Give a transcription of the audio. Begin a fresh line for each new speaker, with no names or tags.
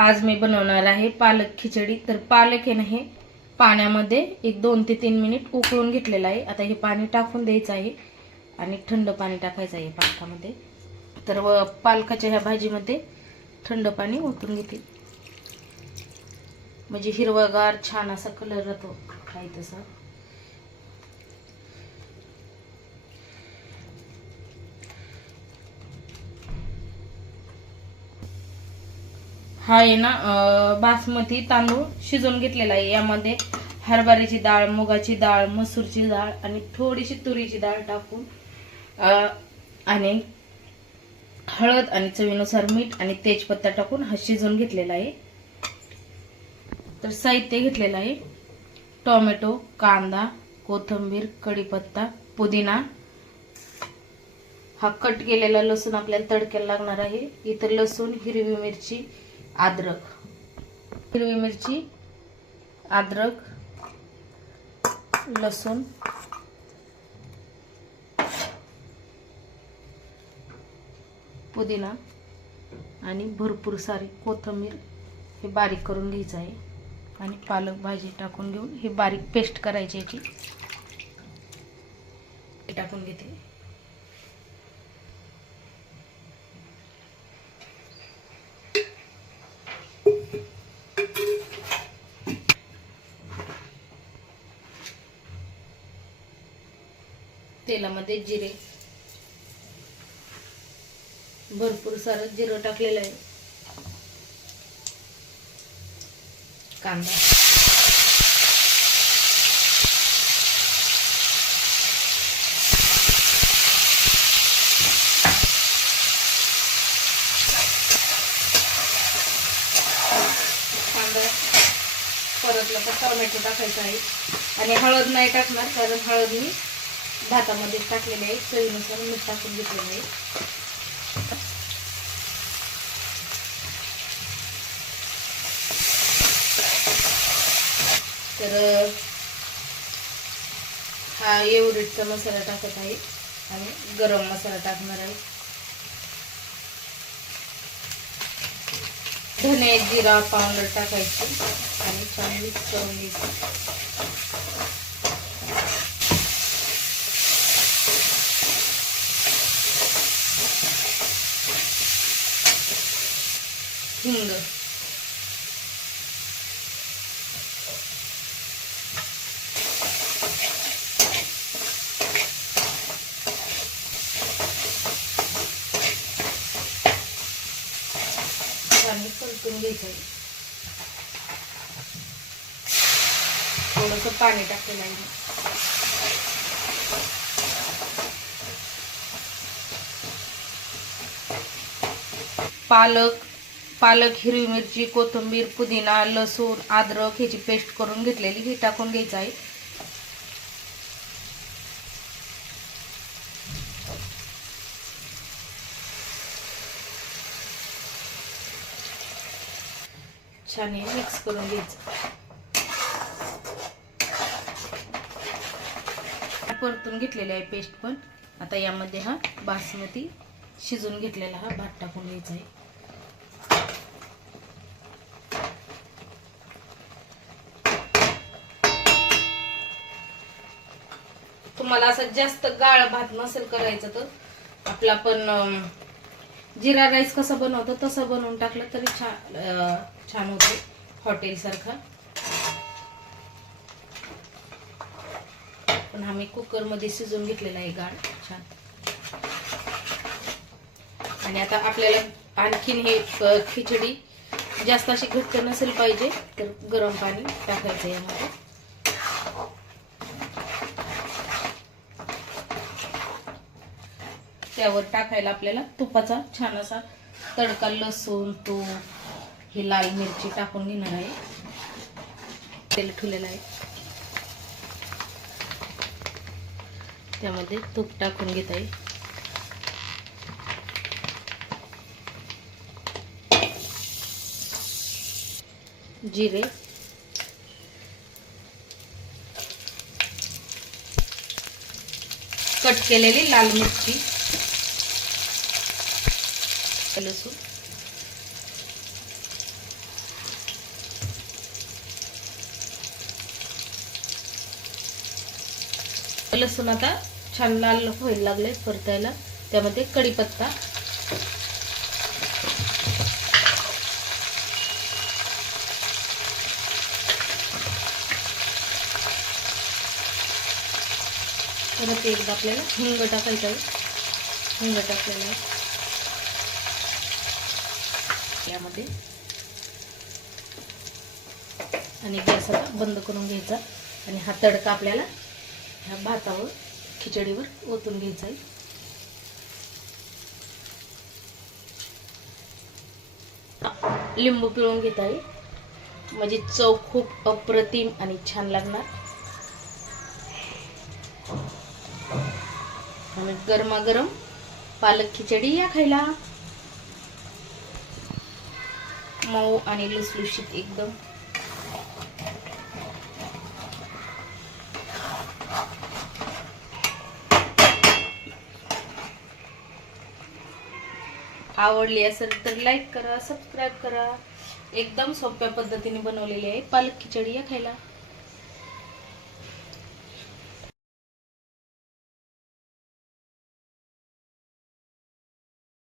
आज मी बनवणार आहे पालक खिचडी. तर पालक हे ना हे पाण्यामध्ये एक दोन ते तीन मिनिट उकळून घेतलेलं आहे. आता हे पाणी टाकून द्यायचं आहे आणि थंड पाणी टाकायचं आहे पालकामध्ये. तर व पालकाच्या ह्या भाजीमध्ये थंड पाणी ओतून घेते. म्हणजे हिरवागार छान असा कलर राहतो. काही तसा. हा आहे ना बासमती तांदूळ शिजवून घेतलेला आहे. यामध्ये हरभऱ्याची डाळ मुगाची डाळ मसूरची डाळ आणि थोडीशी तुरीची डाळ टाकून आणि हळद आणि चवीनुसार मीठ आणि तेजपत्ता टाकून हा शिजवून घेतलेला आहे. तर साहित्य घेतलेलं आहे. टोमॅटो कांदा कोथिंबीर कढीपत्ता पुदिना. हा कट केलेला लसूण आपल्याला तडक्याला लागणार आहे. इथं लसूण हिरवी मिरची अद्रक. हिरवी मिरची अद्रक लसूण. पुदिना आणि भरपूर सारी कोथिंबीर हे बारीक करून घ्यायचं आहे. आणि पालक भाजी टाकून घेऊन हे बारीक पेस्ट करायची याची हे टाकून घेते. तेलामध्ये जिरे. भरपूर सारं जिरं टाकलेलं आहे. कांदा. कांदा. परतला तर टोमॅटो टाकायचा आहे. आणि हळद नाही टाकणार कारण हळद मी भातामध्ये टाकलेले आहे चवीनुसार मीठ टाकून घेतलेलं आहे. तर हा एवढीचा मसाला टाकत आहे. आणि गरम मसाला टाकणार आहे. धने जिरा पावडर टाकायची. आणि छान मिक्स करून घ्यायची हिंग पाणी परतून घ्यायचं. थोडंसं पाणी टाकलेलं आहे. पालक पालक हिरवी मिरची कोथिंबीर पुदिना लसूण अद्रक ह्याची पेस्ट करून घेतलेली ही टाकून घ्यायचं आहे छान हे मिक्स करून घ्यायचं. परतून घेतलेली आहे पेस्ट पण. आता यामध्ये हा बासमती शिजून घेतलेला हा भात टाकून घ्यायचा आहे. तुम्हाला असं जास्त गाळ भात नसेल करायचं तर. आपला पण जिरा राईस कसं बनवतो तसं बनवून टाकलं तरी छान छान होते हॉटेल सारखा. पण आम्ही कुकरमध्ये शिजवून घेतलेला आहे गाळ छान. आणि आता आपल्याला आणखीन हे खिचडी जास्त अशी घट्ट नसेल पाहिजे तर गरम पाणी टाकायचं यामध्ये. त्यावर टाकायला आपल्याला तुपाचा छान असा तडका लसूण तूप ही लाल मिरची टाकून घेणार आहे. तेल ठेवलेलं आहे. त्यामध्ये तूप टाकून घेत आहे. जिरे. कट केलेली लाल मिरची. लसूण. लसूण आता छान लाल व्हायला लागले परतायला. त्यामध्ये कढीपत्ता. परत एकदा आपल्याला हिंग टाकायचा हिंग टाकलेला यामध्ये. आणि गॅस आता बंद करून घ्यायचा. आणि हा तडका आपल्याला ह्या भातावर खिचडीवर ओतून घ्यायचा आहे. लिंबू पिळून घेत आहे. म्हणजे चव खूप अप्रतिम आणि छान लागणार. आणि गरमागरम पालक खिचडी या खायला. मऊ आणि लुसलुशीत एकदम. आवडली असेल तर लाईक करा सबस्क्राईब करा. एकदम सोप्या पद्धतीने बनवलेली आहे पालक खिचडी या खायला.